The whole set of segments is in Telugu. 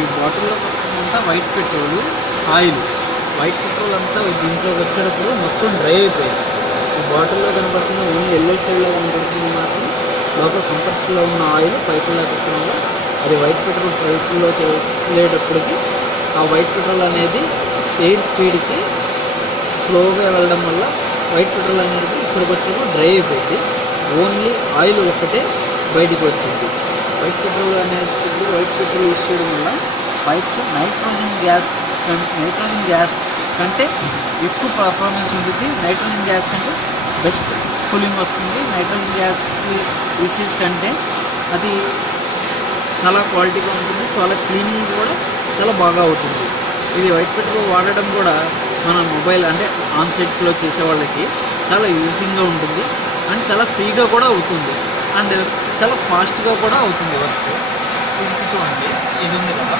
ఈ బాటిల్లో వస్తుందంతా white petrol oil. White petrol అంతా దీంట్లోకి వచ్చేటప్పుడు మొత్తం డ్రై అయిపోయింది. ఈ బాటిల్లో కనపడుతున్న ఓన్లీ ఎల్లో షేడ్లో కనపడుతుంది మాత్రం లోపల కంప్రెసర్లో ఉన్న ఆయిల్ పైపుల్లో పెట్టడంలో అది వైట్ పెట్రోల్ పైపుల్లోకి వెళ్ళేటప్పటికి ఆ వైట్ పెట్రోల్ అనేది ఎయిర్ స్పీడ్కి స్లోగా వెళ్ళడం వల్ల వైట్ పెట్రోల్ అనేది ఇక్కడికి వచ్చేటప్పుడు డ్రై అయిపోయింది. ఓన్లీ ఆయిల్ ఒక్కటే బయటికి వచ్చింది. వైట్ పెట్రోల్ అనేది వైట్ పెట్రోల్ యూస్ చేయడం వల్ల పైప్స్ నైట్రోజన్ గ్యాస్ కంటే ఎక్కువ పర్ఫార్మెన్స్ ఉంటుంది. నైట్రోజన్ గ్యాస్ కంటే బెస్ట్ కూలింగ్ వస్తుంది. నైట్రోజన్ గ్యాస్ యూసేజ్ కంటే అది చాలా క్వాలిటీగా ఉంటుంది. చాలా క్లీనింగ్ కూడా చాలా బాగా అవుతుంది. ఇది వైట్ పెట్రోల్ వాడడం కూడా మన మొబైల్ అంటే ఆన్ సైట్స్లో చేసే వాళ్ళకి చాలా యూజింగ్గా ఉంటుంది అండ్ చాలా ఫ్రీగా కూడా అవుతుంది అండ్ చాలా ఫాస్ట్గా కూడా అవుతుంది వర్క్. ఇది చూడండి, ఇది ఉంది కదా,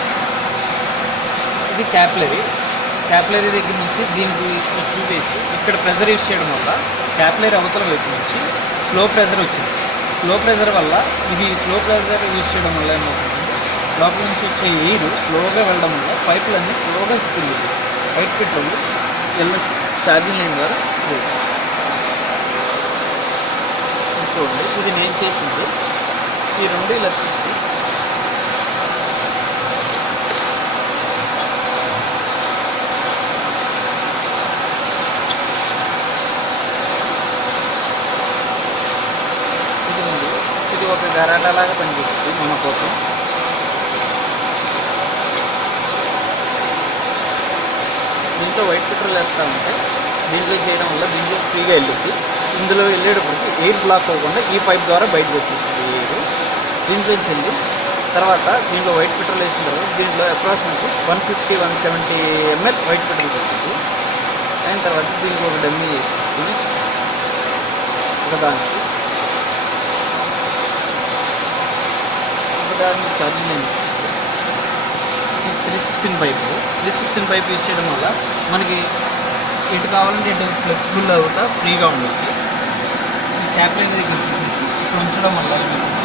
ఇది క్యాపిలరీ దగ్గర నుంచి దీనికి చూపేసి ఇక్కడ ప్రెజర్ యూజ్ చేయడం వల్ల క్యాపిలరీ అవతల వైపు నుంచి స్లో ప్రెజర్ వచ్చింది. స్లో ప్రెజర్ వల్ల ఇది స్లో ప్రెజర్ యూజ్ చేయడం వల్ల ఏమవుతుందంటే లోపల నుంచి వచ్చే ఎయిర్ స్లోగా వెళ్ళడం వల్ల పైపులన్నీ స్లోగా తిరుగుతుంది. వైట్ పెట్రోల్ ఛార్జింగ్ లైన్ ద్వారా చూడండి, ఇది నేను చేసింది. ఈ రెండు ఇలా తీసి ఇది ఒక గరాటాలాగా పనిచేస్తుంది మన కోసం. దీంట్లో వైట్ పెట్రోల్ వేస్తూ ఉంటే దీంట్లో చేయడం వల్ల దీంట్లో ఫ్రీగా వెళ్ళుద్ది. ఇందులో వెళ్ళేటప్పటికి ఎయిర్ బ్లాక్ అవ్వకుండా ఈ పైప్ ద్వారా బయటకు వచ్చేసింది ఎయిర్. దీంట్లో వెళ్ళి తర్వాత దీంట్లో వైట్ పెట్రోల్ వేసిన తర్వాత దీంట్లో అప్రాక్సిమేట్లీ 150-170 ml వైట్ పెట్రోల్ పడుతుంది. అయిన తర్వాత దీనికి ఒక డమ్మీ వేసేసుకుని ఒకదానికి ఛార్జింగ్ లైన్ 316 పైప్ యూజ్ చేయడం వల్ల మనకి ఎటు కావాలంటే ఎటు ఫ్లెక్సిబుల్ అవుతా ఫ్రీగా ఉంటుంది. క్యాపిలరీ దగ్గర తీసేసి ఇక్కడ ఉంచడం వల్ల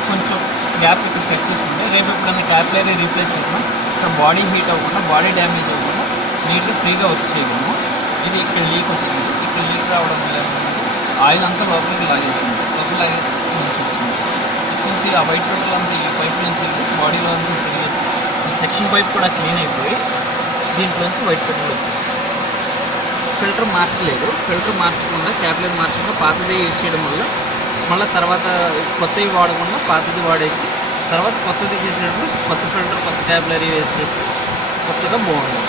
కొంచెం గ్యాప్ ఇక్కడ తెచ్చేసుకుంటే రేపు ఎప్పుడైనా క్యాపిలరీ రీప్లేస్ చేసినా ఇక్కడ బాడీ హీట్ అవ్వకుండా బాడీ డ్యామేజ్ అవ్వకుండా నీట్గా ఫ్రీగా వచ్చేయము. ఇది ఇక్కడ లీక్ వచ్చింది. ఇక్కడ లీక్ రావడం వల్ల ఆయిల్ అంతా లోపలికి లాగేసి నుంచి వచ్చింది. ఇక్కడ నుంచి ఆ వైట్ పెట్రోల్ అంతా ఈ పైప్ నుంచి బాడీలో అంతా తిరిగేసి ఈ సెక్షన్ పైప్ కూడా క్లీన్ అయిపోయి దీంట్లోంచి వైట్ పెట్రోల్ వచ్చేసింది. ఫిల్టర్ మార్చకుండా క్యాపిలరీ మార్చకుండా పాతదే యూజ్ చేయడం వల్ల మళ్ళీ తర్వాత కొత్తవి వాడకుండా పాతది వాడేసి తర్వాత కొత్తది చేసేటప్పుడు కొత్త ఫిల్టర్ కొత్త క్యాపిలరీ వేస్ట్ చేస్తే కొత్తగా బాగుంటుంది.